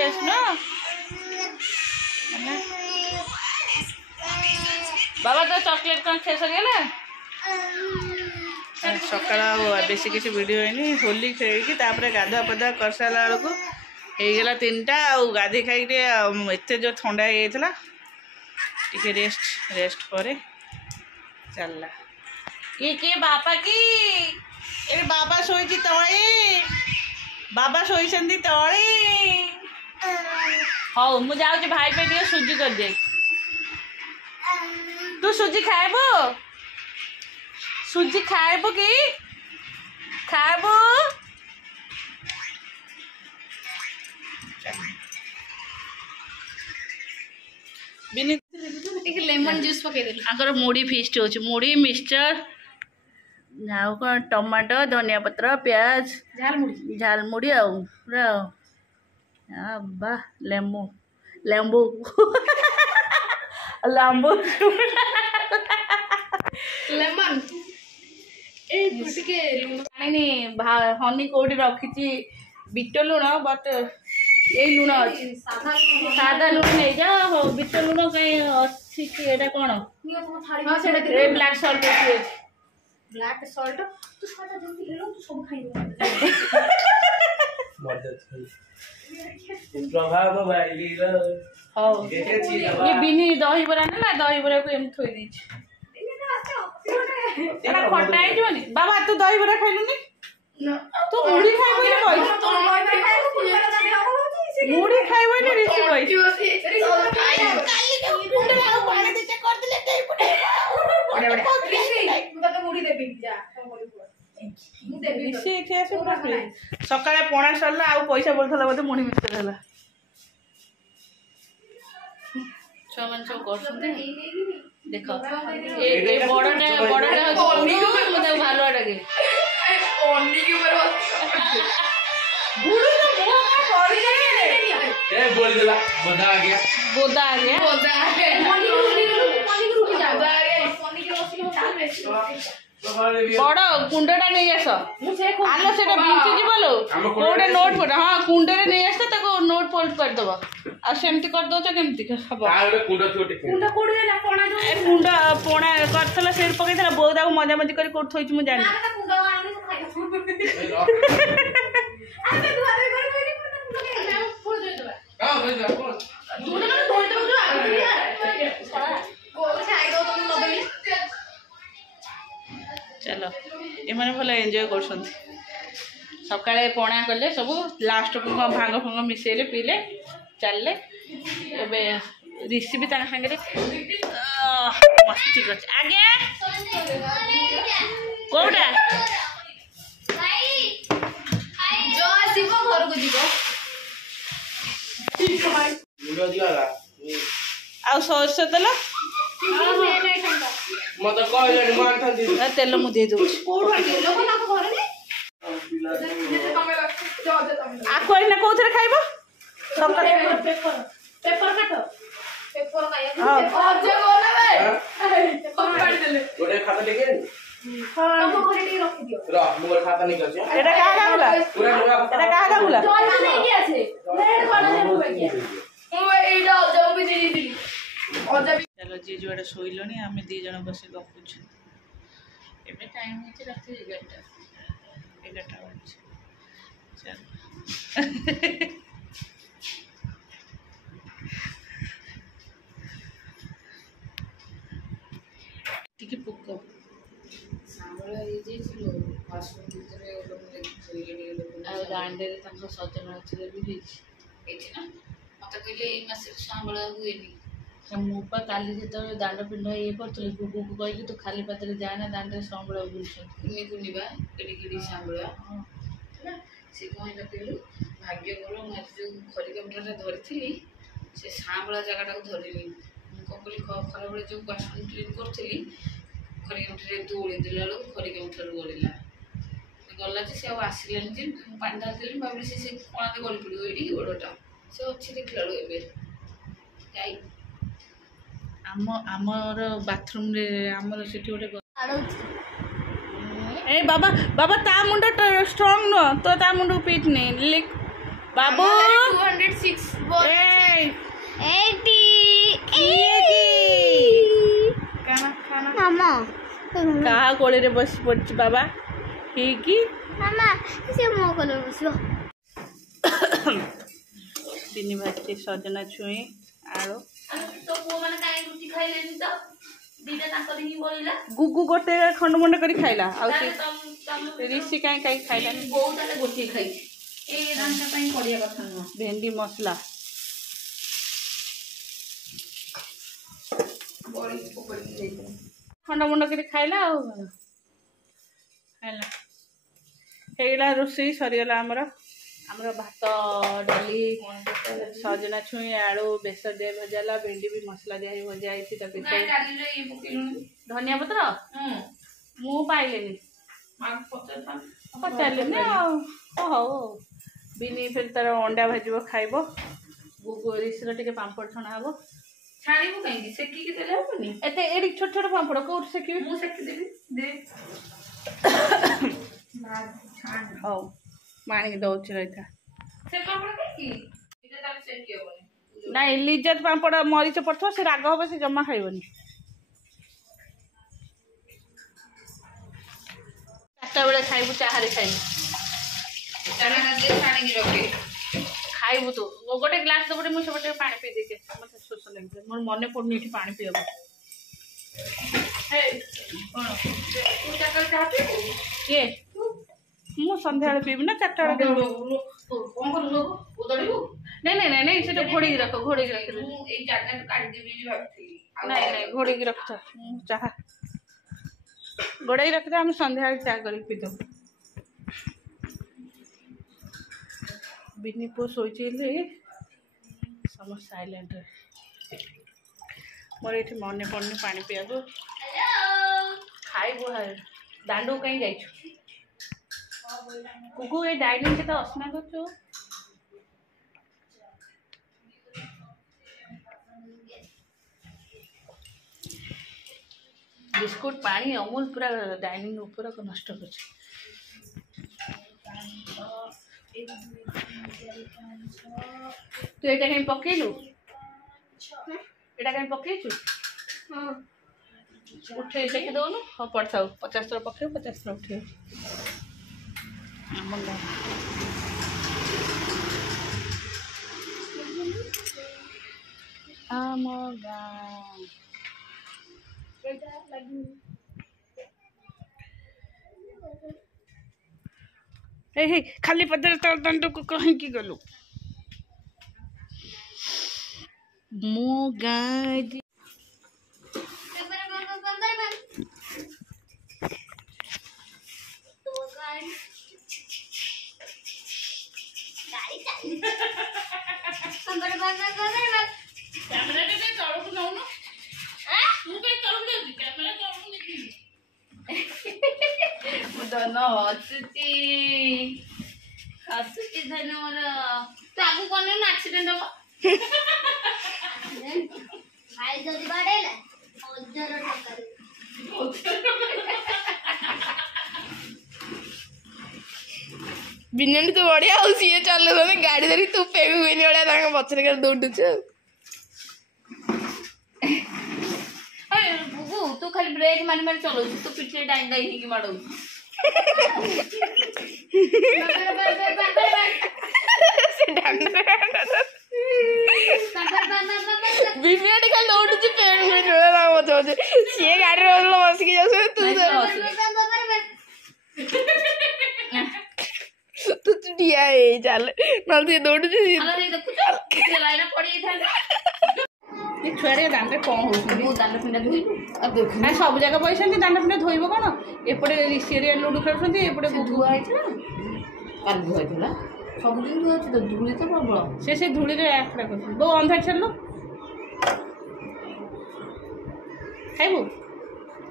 Face न बाबा तो chocolate कौन खे सकेला सकाळ बेस किसी वीडियो है होली खेल गाधुआ पाधुआ कर सारा बेलू होगला 3टा गाधे खाई एत जो ठंडा हो टे रेस्ट पर चलला किए बापा की ए बाबा शोई तले बाबा शोई तले हाँ मुझे जाऊँ भाई पे टे सुजी कर दे तू सुजी खाएब सुजी खाएब कि खाएब लेमन जूस पकड़ मुड़ी फिस्ट हो मुड़ी मिक्सचर आउ कौन टमाटो धनिया पत्र प्याज झालमुड़ी बा लेंबू लेंबू लेंबू लेमन हनी कौटी रखी बिट लुण बट ये लुण अच्छी सादा लुण नहीं जा हो बिट लुण कहीं अच्छी कौन ब्लैक सल्ट ब्लैक सॉल्ट तू सादा जल्दी ले लो तू सब खाइबो प्रभाव भाई हो ये बिनी दही बरा ना दही बरा को एम थोई दी एटा खट्टा है जोनी बाबा तू दही बरा खाइलु नी तू मुड़ी खाइबो रे कोइ मुड़ी खाइबो नी रिसी कोइ पानी दे कर दिले दही बड़ा मुड़ी देबी जा सकाଳେ ପଣା ସରିଲା ଆଉ ପଇସା ବଳଥିଲା ବୋଧେ ମୁଣି ମିକ୍ସଚର ହେଲା ଛୁଆ ମାନେ ସବୁ କରୁଛନ୍ତି ଦେଖ ଏ ବଡଟା ହଉଛି ମତେ ଭାଲୁଆ ଡାକେ ओनी के ऊपर गुरु तो मुंह में पड़ गए ए बोल देला बोदा आ गया बोदा आ गया ओनी के रुक जा ओनी के रोसी चाल बेच बड़ कुंडटा नहीं आस आलो से बिंची जीवलो कोडे नोट पड़ हां कुंडे रे नहीं आस ताको नोट फोल्ड कर दबो आ सेमति कर दो छ केमति हबो आरे कुंडा छोटे कुंडा कोडे ला पोणा जो ए कुंडा पोणा करथला सेर पकैथला बोदा को मजा मजी करी कोड थोइछ मु जानि ना कुंडा आनी तो खाइ अरे दुआरे कर मेरी कुंडा फोड़ दे दबा का हो जा कोन तू ना धोई दो जो आगे यार को छाई दो तुम लबे चलो ये मैंने भल एंजॉय कर सकाळे पणा कले सब लास्ट को भांग फंग मिसेले पीले चलले एबे ऋषि भी ताका संगे मस्ती कर आगे कोडा जो आसीबो घर को जीवो मुंडा दियाला आ सरसो तेल मत कहले मान थंदी तेल मु दे दो कोड वाली लोग ना घर ने आको एना कोथरे खाइबो सकाळे पेपर काटो पेपर काया हां अजे गोला बे पेपर काट देले गोटे खाता लेके तम घरे टी रखि दियो रा मोर खाता नहीं कर छ एटा का गाउला पूरा पूरा एटा का गाउला जोर नहीं के আছে रेड वाला ने रुपया ओ ए जाओ जाओ भी दे दी चलो जी जुआड़े शोनी आम दी जन बस गपुच एबे टाइम होती रात 11टा बजे चल टिके पुको सामला ये जे छिलो वाशरूम भीतर लोग सोइले लोग आ गांडे रे तंको सजन अछि भी एछि ना मत कहले ई मासे सामला हुएनी मुपा काली जो दांड पिंड ये कर गुगु को कह तू खाली पात्र जाना दांड संबड़ा बुलछन कुनिबा केडी केडी सांबळा ना से कहला कहलु भाग्य बोलो मैं जो खरी कमटा धरथिली से सांबळा जगह को धरिनी कोकली खरा बळे जो बासन क्लीन करथिली खरी कमटा दौड़ी दिला लो खरी कमटा गलिला गला जे से आसिलानी जे पानी डालथिली भाबली से कोणाते गली पड़ो एडी गोडटा से अछि देखला लो एबे जाई आमर बाथरूम रे आमर सेठी गोटे ए बाबा बाबा ता मुंडा स्ट्रांग न तो ता मुंडा पीट ने बाबू 206 ए 80 किए की खाना खाना मामा कहा कोड़े रे बस पड़छ बाबा की मामा से मो कलर बसलो बिनी भाजी सजना छुई आलू तो पुओ माने काहे रुटी खाइलेनी तो दीटा ताकर ही बोलिला गुगु गोटे खंड मंड करी खाइला आ तम ऋषि काई काई खाइलानी बहुत ताले गोटी खाई ए रांटा पई पड़िया कथा न भेंडी मसला बड़ी पकड़ी जाई खंड मंड करी खाइला आ खाइला हेला रोषेई सरीगला ଆମର ଭାତ ଡାଲି ସଜନା ଛୁଇଁ ଆଳୁ ବେସର ଦିଆ ଭଜାଲା ଭେଣ୍ଡି ବି ମସଲା ଦିଆ ହେଇ ଭଜା ହେଇଛି ତା ଭିତରେ ଡାଲିରେ ଇଏ ପକେଇଲୁନି ଧନିଆ ପତ୍ର ମୁଁ ପାଇଲିନି ପଚାରିଲିନି ଆଉ ହଉ ବିନି ଫେର ତାର ଅଣ୍ଡା ଭାଜିବ ଖାଇବ ଗୁଗୁ ରିସିର ଟିକେ ପାମ୍ପଡ଼ ଛଣା ହବ ଛାଣିବୁ କାହିଁକି ସେକିକି ଦେଲେ ହବନି ଏତେ ଏଠି ଛୋଟ ଛୋଟ ପାମ୍ପଡ଼ କୋଉଠି ସେକିବି ମୁଁ ସେକିଦେବି ଦେ ହଉ ମୁଁ ଆଣିକି ଦଉଛି ରହିଥା ସେ ପାମ୍ପଡ଼ କାହିଁକି ଏଇଟା ତାହେଲେ ସେକି ହବନି ନାଇଁ ଲିଜତ ପାମ୍ପଡ଼ ମରିଚ ପଡ଼ିଥିବ ସେ ରାଗ ହବ ସେ ଜମା ଖାଇବନି 4ଟା ବେଳେ ଖାଇବୁ ଚାହାରେ ଖାଇବୁ ଛାଣିକି ରଖେ ଖାଇବୁ ତୁ ଗୋଟେ ଗ୍ଲାସ ଦବୁ ମୁଁ ସେପଟେ ପାଣି ପିଇ ଦେଇକି ମତେ ଶୋଷ ଲାଗିବ ମୋର ମନେ ପଡୁନି ଏଠି ପାଣି ପିଇବାକୁ କଣ ତୁ ଚାକର ଚାହା ପିଇବୁ କିଏ ମୁଁ ସନ୍ଧ୍ୟାବେଳେ ପିଇବି ନା 4ଟା ବେଳେ କଣ କରିବୁ ଓଦଡ଼ିବୁ ନାଇଁ ନାଇଁ ନାଇଁ ନାଇଁ ସେଟା ଘୋଡେଇକି ରଖ ଘୋଡେଇକି ରଖିଲେ ମୁଁ ଏଇ ଜାଗାରୁ କାଢିଦେବି ବୋଲି ଭାବୁଥିଲି ନାଇଁ ନାଇଁ ଘୋଡେଇକି ରଖ ଚାହା ଘୋଡେଇକି ରଖିଲେ ଆମେ ସନ୍ଧ୍ୟାବେଳେ ଚା କରିକି ପିଇଦେବୁ ବିନି ପୁଅ ଶୋଇଛି ହେଲେ ସମସ୍ତେ ସାଇଲେଣ୍ଟରେ ମୋର ଏଠି ମନେ ପଡୁନି ପାଣି ପିଇବାକୁ ଖାଇବୁ ଦାଣ୍ଡକୁ କାହିଁ ଯାଇଛୁ କୁକୁ ଏ ଡାଇନିଂ କେତେ ଅସନା କରୁଛୁ ବିସ୍କୁଟ ପାଣି ଅମୁଲ ପୁରା ଡାଇନିଂ ଉପରେ ନଷ୍ଟ କରୁଛି ତୁ ଏଇଟା କାହିଁ ପକେଇଲୁ ଏଇଟା କାହିଁ ପକେଇଛୁ ଉଠେଇ ଦେଖି ଦଉନୁ ହଁ ପଡ଼ିଥାଉ 50 ଥର ପକେଇବୁ 50 ଥର ଉଠେଇବୁ ଆମ ଗାଁ ଏ ଖାଲି ପଦରେ ତୋ ଦଣ୍ଡକୁ କାହିଁକି ଗଲୁ ମୋ ଗାଁ ଧନ ହସୁଛି ଧନ ମୋର ତୁ ଆଗକୁ କଣ ଆକ୍ସିଡେଣ୍ଟ ହବ ଭାଇ ଯଦି ବାଡେଇଲା 1000 ଟଙ୍କା ବିନାଣ୍ଡି ତୁ ବଢିଆ ଆଉ ସିଏ ଚଲଉଛନ୍ତି ଗାଡି ଧରି ତୁ ପେଗୁନି ଭଳିଆ ତାଙ୍କ ପଛରେ ଦୌଡୁଛୁ ତୁ ଖାଲି ବ୍ରେକ୍ ମାରି ମାରି ଚଲଉଛୁ ତୁ ପିଠିରେ ଡାଇଁ ଡାଇଁ ହେଇକି ମାଡଉଛୁ ବିନାଣ୍ଡି ଖାଲି ଦୌଡୁଛି ପେଗୁନି ଭଳିଆ ତାଙ୍କ ପଛ ପଛେ ସିଏ ଗାଡିରେ ବସିକି ଯାଉଛନ୍ତି ତୁ ତୁ ଠିଆ ହେଇ ଚାଲେ ନହେଲେ ସିଏ ଦୌଡୁଛି ଏ ଛୁଆ ଟିକେ ଦାଣ୍ଡରେ କ'ଣ ହଉଛନ୍ତି ଦାଣ୍ଡ ଫିଣ୍ଡା ଧୋଇବୁ ନା ସବୁ ଜାଗା ବସିଛନ୍ତି ଦାଣ୍ଡ ଫିଣ୍ଡା ଧୋଇବ କ'ଣ ଏପଟେ ରିସିରେ ଲୁଡୁ ଖେଳୁଛନ୍ତି ଏପଟେ ଧୁଆ ହେଇଥିଲା କାଲି ଧୁଆ ହେଇଥିଲା ସବୁଦିନ ଧୁଆ ଅଛି ତ ଧୂଳି ତ ପ୍ରବଳ ସେ ଧୂଳିରେ ଆଖଡ଼ା କରୁଛନ୍ତି ବୋଉ ଅନ୍ଧାର ଛାଡ଼ିଲୁ ଖାଇବୁ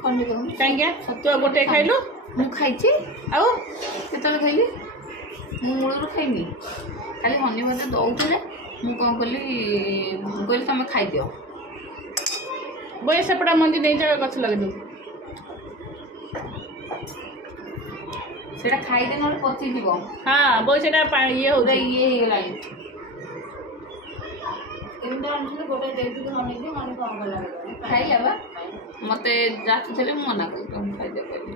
କାହିଁକି ତୁ ଗୋଟେ ଖାଇଲୁ ମୁଁ ଖାଇଛି ଆଉ କେତେବେଳେ ଖାଇଲି ମୁଁ ମୂଳରୁ ଖାଇନି ଖାଲି ହନି ଭାତ ଦଉଥିଲେ ମୁଁ କ'ଣ କଲି ମୁଁ କହିଲି ତମେ ଖାଇଦିଅ ବୋଇ ସେପଟା ମଞ୍ଜି ନେଇ ଯାଅ ଗଛ ଲଗେଇଦେବୁ ସେଟା ଖାଇଦେ ନହେଲେ ପଚିଯିବ। ହଁ ବୋଉ ସେଟା ଇଏ ପୁରା ହଉଛି। ଇଏ ହେଇଗଲାଣି। ଏମିତି ଆଣିଥିଲେ ଗୋଟେ ଦେଇଥିଲି ଅନେଇକି ମାନେ କଣ କଲା ଖାଇଲା ବା ମତେ ଯାଚୁଥିଲେ ମୁଁ ମନା କଲି ତମେ ଖାଇଦେ କହିଲି।